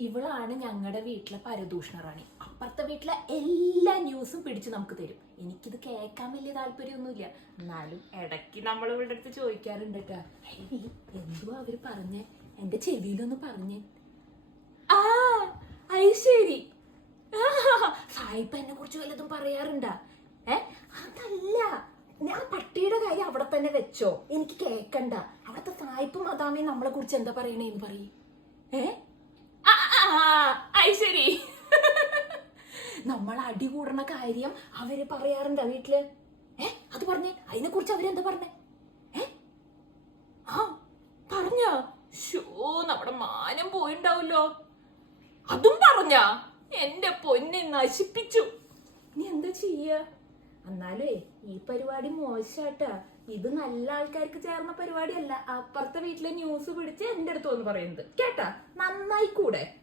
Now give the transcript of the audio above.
ഇവളാണ് ഞങ്ങളുടെ വീട്ടിലെ പരദൂഷണ റാണി അപ്പുറത്തെ വീട്ടിലെ എല്ലാ ന്യൂസും പിടിച്ച് നമുക്ക് തരും. എനിക്കിത് കേൾക്കാൻ വലിയ താല്പര്യമൊന്നുമില്ല. എന്നാലും ഇടയ്ക്ക് നമ്മൾ ഇവിടെ അടുത്ത് ചോദിക്കാറുണ്ട് എന്തുവാ അവർ പറഞ്ഞേ? എന്റെ ചെവിയിലൊന്ന് പറഞ്ഞേ. ആ അത് സായിപ്പ് എന്നെ കുറിച്ച് വല്ലതും പറയാറുണ്ടാ? ഏ അതല്ല. ഞാൻ പട്ടിയുടെ കാര്യം അവിടെ തന്നെ വെച്ചോ. എനിക്ക് കേക്കണ്ട. അവിടുത്തെ സായിപ്പ് മദാമേ നമ്മളെ കുറിച്ച് എന്താ പറയണേന്ന് പറയും. ഏ ആ, ആ, ആ, അത് ശരി നമ്മൾ അടി കൂടണ കാര്യം അവർ പറയാറുണ്ട് വീട്ടിൽ. ഏ? അത് പറഞ്ഞേ അതിനെ കുറിച്ച് അവരെന്താ പറഞ്ഞേ? ഏ? ആ പറഞ്ഞ. ഷോ നമ്മുടെ മാനം പോയിണ്ടാവല്ലോ അതും പറഞ്ഞ. എന്റെ പൊന്നെ നശിപ്പിച്ചു. നീ എന്താ ചെയ്യ? എന്നാലേ ഈ പരിപാടി മോശാട്ടാ. ഇത് നല്ല ആൾക്കാർക്ക് ചേർന്ന പരിപാടിയല്ല. അപ്പുറത്തെ വീട്ടിലെ ന്യൂസ് പിടിച്ച് എന്റെ അടുത്ത് വന്ന് പറയുന്നത്. കേട്ടാ? നന്നായി കൂടെ